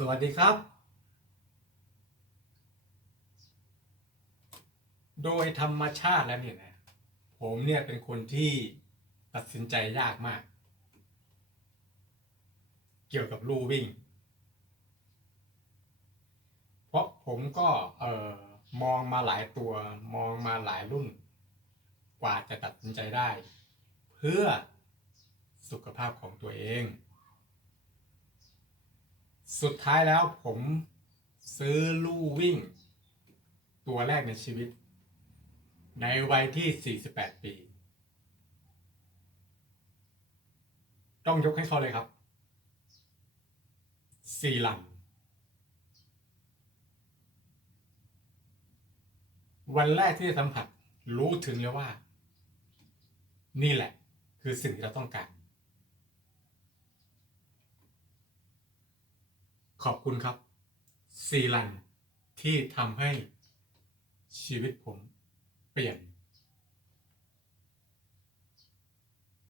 สวัสดีครับ โดยธรรมชาติแล้วเนี่ยนะผมเนี่ยเป็นคนที่ตัดสินใจยากมาก เกี่ยวกับลู่วิ่ง เพราะผมก็เอ่อมองมาหลายตัวมองมาหลายรุ่น กว่าจะตัดสินใจได้ เพื่อสุขภาพของตัวเอง สุดท้ายแล้วผมซื้อลู่วิ่ง ตัวแรกในชีวิต ในวัยที่ 48 ปี ต้องยกให้เขาเลยครับซีลันวันแรกที่สัมผัสรู้ถึงแล้วว่า นี่แหละ คือสิ่งที่เราต้องการ ขอบคุณครับ ซีลันที่ทำให้ชีวิตผมเปลี่ยน